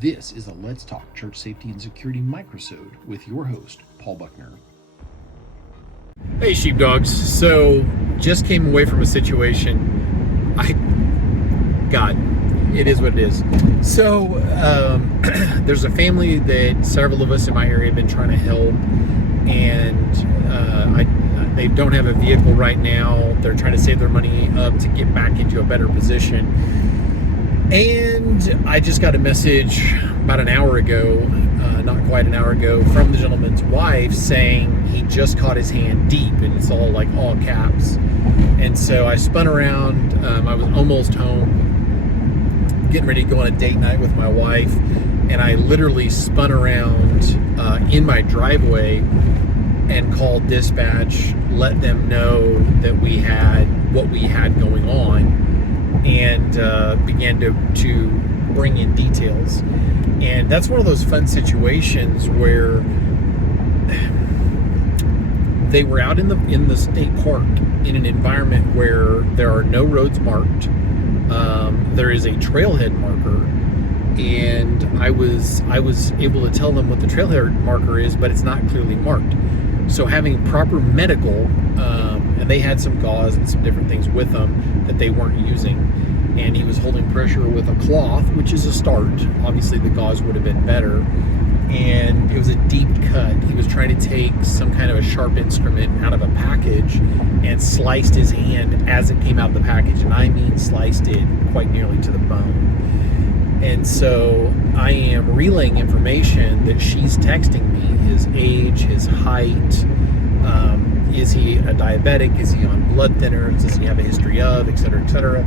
This is a Let's Talk Church Safety and Security microsode with your host, Paul Buckner. Hey, sheepdogs. So, just came away from a situation. God, it is what it is. So, there's a family that several of us in my area have been trying to help, and they don't have a vehicle right now. They're trying to save their money up to get back into a better position. And I just got a message about an hour ago, not quite an hour ago, from the gentleman's wife saying he just caught his hand deep, and it's all caps. And so I spun around. I was almost home, getting ready to go on a date night with my wife, and I literally spun around in my driveway and called dispatch, let them know that we had what we had going on, and began to bring in details. And that's one of those fun situations where they were out in the state park in an environment where there are no roads marked. There is a trailhead marker, and I was able to tell them what the trailhead marker is, but it's not clearly marked. So having proper medical, and they had some gauze and some different things with them that they weren't using, and he was holding pressure with a cloth, which is a start. Obviously the gauze would have been better, and it was a deep cut. He was trying to take some kind of a sharp instrument out of a package and sliced his hand as it came out of the package, and I mean sliced it quite nearly to the bone. And so I am relaying information that she's texting me, his age, his height, is he a diabetic, is he on blood thinners, does he have a history of, et cetera,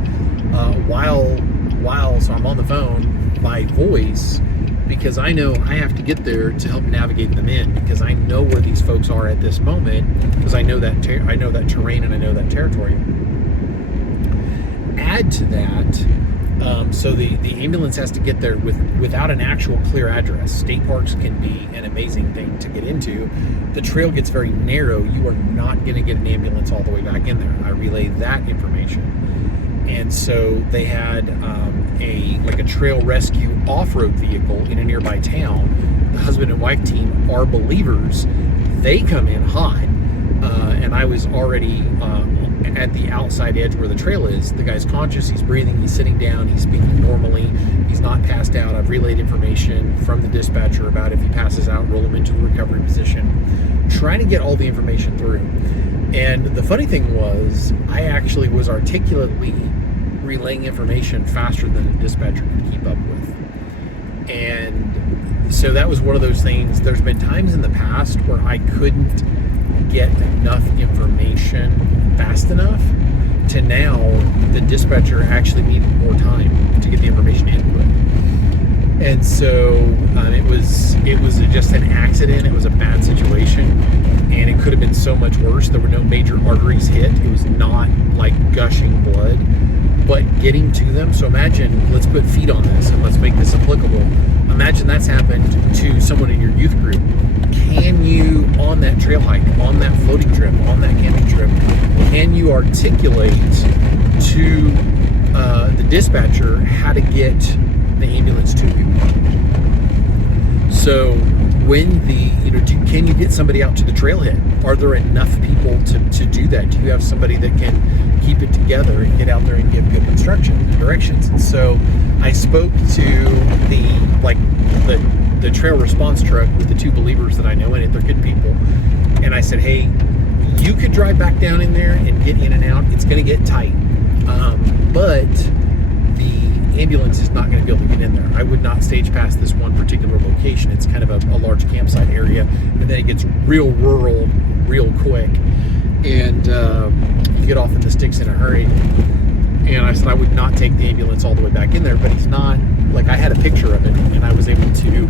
while so I'm on the phone by voice, because I know I have to get there to help navigate them in, because I know where these folks are at this moment, because I know that terrain and I know that territory. Add to that, so the ambulance has to get there without an actual clear address. State parks can be an amazing thing to get into. The trail gets very narrow. You are not going to get an ambulance all the way back in there. I relay that information. And so they had a trail rescue off-road vehicle in a nearby town. The husband and wife team are believers. They come in hot, and I was already at the outside edge where the trail is. The guy's conscious, he's breathing, he's sitting down, he's speaking normally, he's not passed out. I've relayed information from the dispatcher about if he passes out, roll him into the recovery position, trying to get all the information through. And the funny thing was, I actually was articulately relaying information faster than a dispatcher could keep up with. And so that was one of those things. There's been times in the past where I couldn't get enough information fast enough to now the dispatcher actually needed more time to get the information input. And so it was just an accident. It was a bad situation, and it could have been so much worse. There were no major arteries hit. It was not like gushing blood, but getting to them. So imagine, let's put feet on this and let's make this applicable. Imagine that's happened to someone in your youth group. Can you, on that trail hike, on that floating trip, on that camping trip, can you articulate to the dispatcher how to get the ambulance to you? So when can you get somebody out to the trailhead? Are there enough people to do that? Do you have somebody that can keep it together and get out there and give good instruction and directions? And so I spoke to the trail response truck with the two believers that I know in it. They're good people. And I said, hey, you could drive back down in there and get in and out. It's going to get tight. But the ambulance is not going to be able to get in there. I would not stage past this one particular location. It's kind of a large campsite area, and then it gets real rural real quick, and you get off in the sticks in a hurry. And I said I would not take the ambulance all the way back in there, but he's not, I had a picture of it, and I was able to,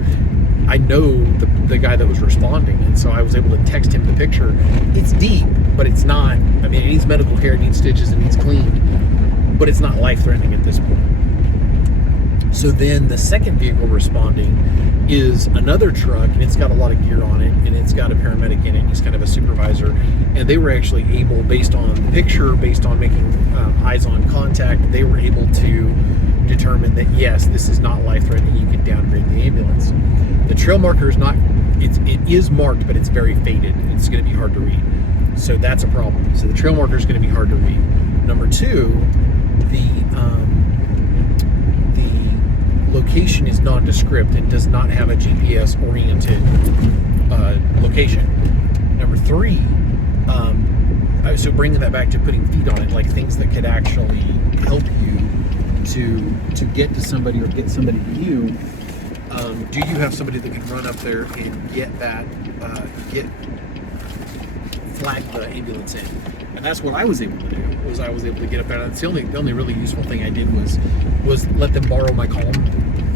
I know the guy that was responding, and so I was able to text him the picture. It's deep, but it's not, it needs medical care, it needs stitches, it needs cleaned, but it's not life-threatening at this point. So then the second vehicle responding is another truck, and it's got a lot of gear on it, and it's got a paramedic in it, and he's kind of a supervisor, and they were actually able, based on the picture, based on making eyes-on contact, they were able to determine that yes, this is not life-threatening, you can downgrade the trail marker is not, it is marked, but it's very faded. It's going to be hard to read. So that's a problem. So the trail marker is going to be hard to read. Number two, the location is nondescript and does not have a GPS oriented location. Number three, so bringing that back to putting feet on it, like things that could actually help you to get to somebody or get somebody to you. Do you have somebody that can run up there and get that, flag the ambulance in? And that's what I was able to do. Was I was able to get up there. That's the only really useful thing I did was let them borrow my calm,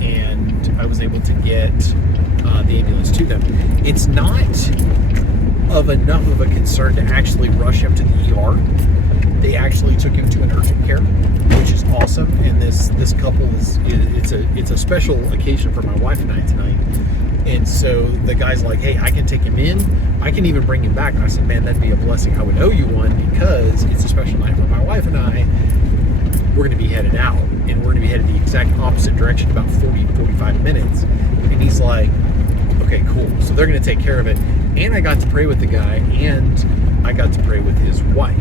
and I was able to get the ambulance to them. It's not of enough of a concern to actually rush him to the ER. They actually took him to an urgent care, which is awesome. And this couple it's a special occasion for my wife and I tonight. And so the guy's like, hey, I can take him in. I can even bring him back. And I said, man, that'd be a blessing. I would owe you one, because it's a special night for my wife and I. We're going to be headed out, and we're going to be headed the exact opposite direction, about 40 to 45 minutes. And he's like, okay, cool. So they're going to take care of it. And I got to pray with the guy, and I got to pray with his wife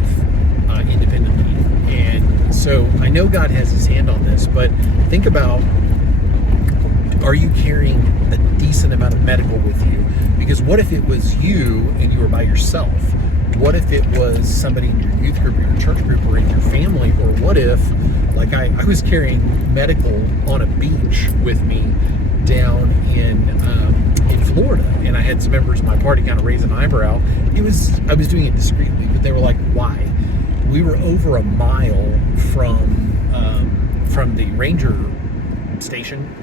independently. And so I know God has his hand on this, but think about, are you carrying a decent amount of medical with you? Because what if it was you and you were by yourself? What if it was somebody in your youth group or your church group or in your family? Or what if, like I was carrying medical on a beach with me down in Florida, and I had some members of my party kind of raise an eyebrow. I was doing it discreetly, but they were like, why? We were over a mile from the ranger station,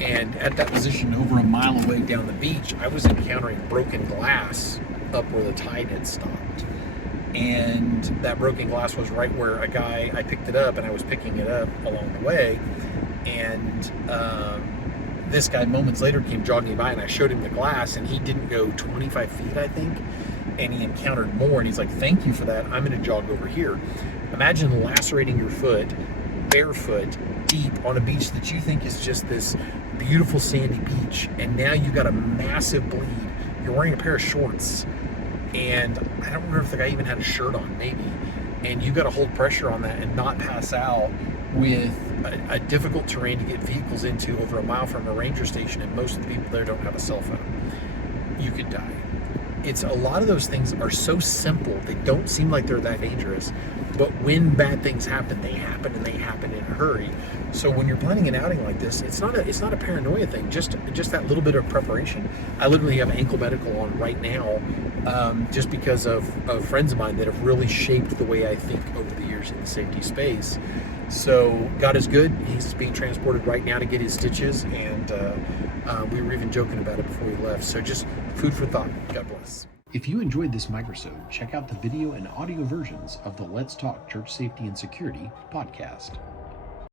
and at that position, over a mile away down the beach, I was encountering broken glass up where the tide had stopped. And that broken glass was right where I picked it up, and I was picking it up along the way. And this guy moments later came jogging by, and I showed him the glass, and he didn't go 25 feet, I think. And he encountered more, and he's like, thank you for that. I'm going to jog over here. Imagine lacerating your foot, barefoot, deep on a beach that you think is just this beautiful sandy beach, and now you got a massive bleed. You're wearing a pair of shorts, and I don't remember if the guy even had a shirt on, maybe, and you got to hold pressure on that and not pass out with a difficult terrain to get vehicles into over a mile from a ranger station, and most of the people there don't have a cell phone. You could die. It's a lot of those things are so simple, they don't seem like they're that dangerous, but when bad things happen, they happen, and they happen in a hurry. So when you're planning an outing like this, it's not a paranoia thing, just that little bit of preparation. I literally have ankle medical on right now, just because of friends of mine that have really shaped the way I think over the years in the safety space. So God is good. He's being transported right now to get his stitches, and we were even joking about it before we left. So just food for thought. God bless. If you enjoyed this microsode, check out the video and audio versions of the Let's Talk Church Safety and Security podcast.